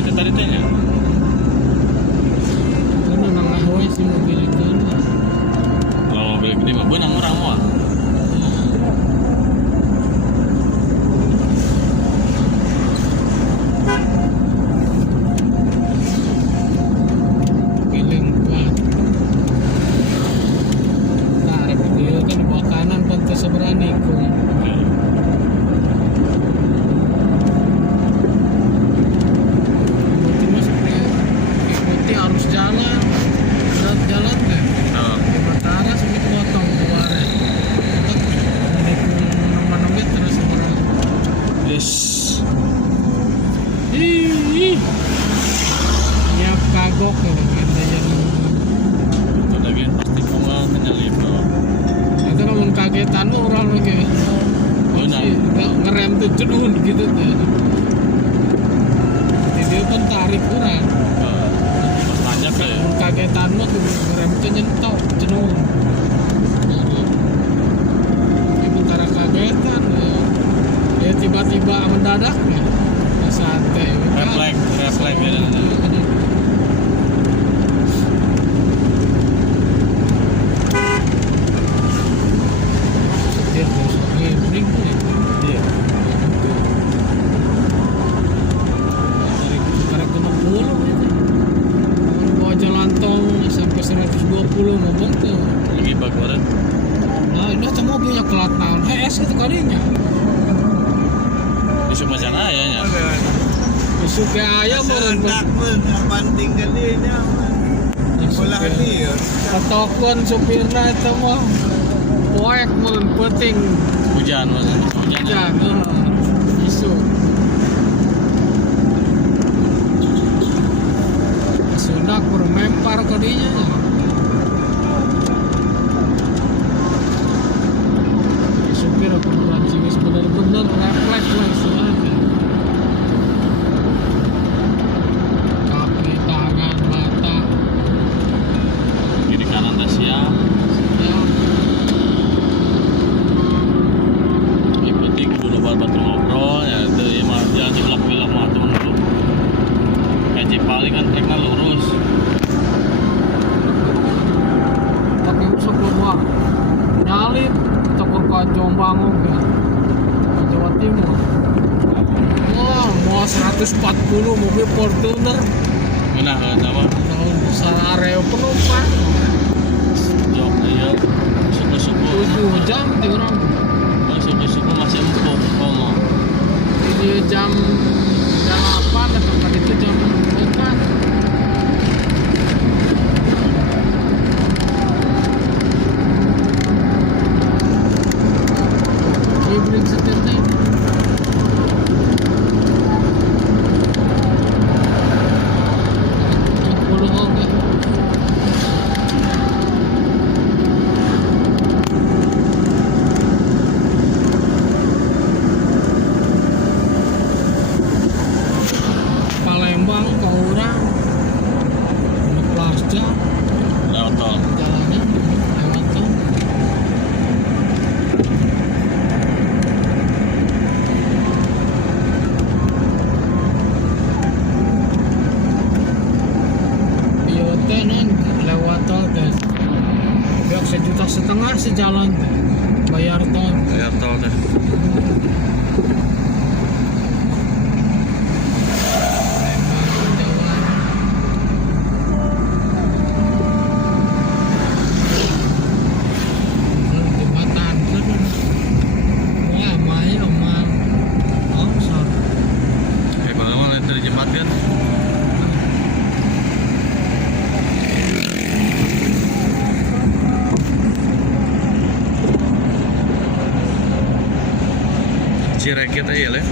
itu tadi tanya. Karena nangahoy si mobil itu. Kalau mobil gede mah benang orang mah. Pilih kuat. Tarik dia kan di bawah kanan pantai seberani kung. Berarti masuknya ikuti arus jalan. Berat jalan kan? Oh. Di Batara sempit potong kemarin. Menit menit terus seberang. Yes. Ih. Nyiap kagok kalau kita jadi. Itu lagi pasti bunga menyalip. Itu namun kagetan orang lagi. Benar. Ngerem tuh jenuh gitu tuh. Jadi dia kan tarik orang. Pas tanjak ya. Kagetan mah tuh ngerem tuh nyentok jenuh. Ya bentar kagetan ya tiba-tiba mendadak ya. Santai. Refleks ya. Setir terus ngibring tuh ya. Iya. Dari kena pulau itu. Bawa jalan tol sampai 120 ngomong tuh. Lagi baguran. Nah ini tuh mobilnya kelat naon HS itu kalinya. Di Sumatera ayahnya. Suka ayam orang Banting kalinya bola dia patokon supirna itu mah poek mun penting Hujan mas. Hujan. jangan isu sudah bermempar kadinya supir aku berancing bener-bener refleks lah istilahnya kaki tangan mata Kiri kanan dah siap. ya Yang penting dulu batu ngobrol ya. Itu ya mah jangan dibilang mah teman dulu. Kaji paling kan treknya lurus. tapi usuk gua nyalip tekor ke Jombang ke Jawa Timur wah mau 140 mobil Fortuner Mana nama? tahun besar area penumpang Jok ya. Suku-suku. 7 jam di orang Suku-suku masih empuk. Oh. ini jam 8 dan tempat itu jam 4 hybrid setirnya Palembang ke orang ini Plasja Lewat tol. jalannya lewat tol iya teh non lewat tol teh biar 1,5 juta sejalan teh bayar tol Lewat tol deh. Palembang Jawa jembatan wah mai omang oh sorry Bagaimana dari jembatan? Cirekit aja lah.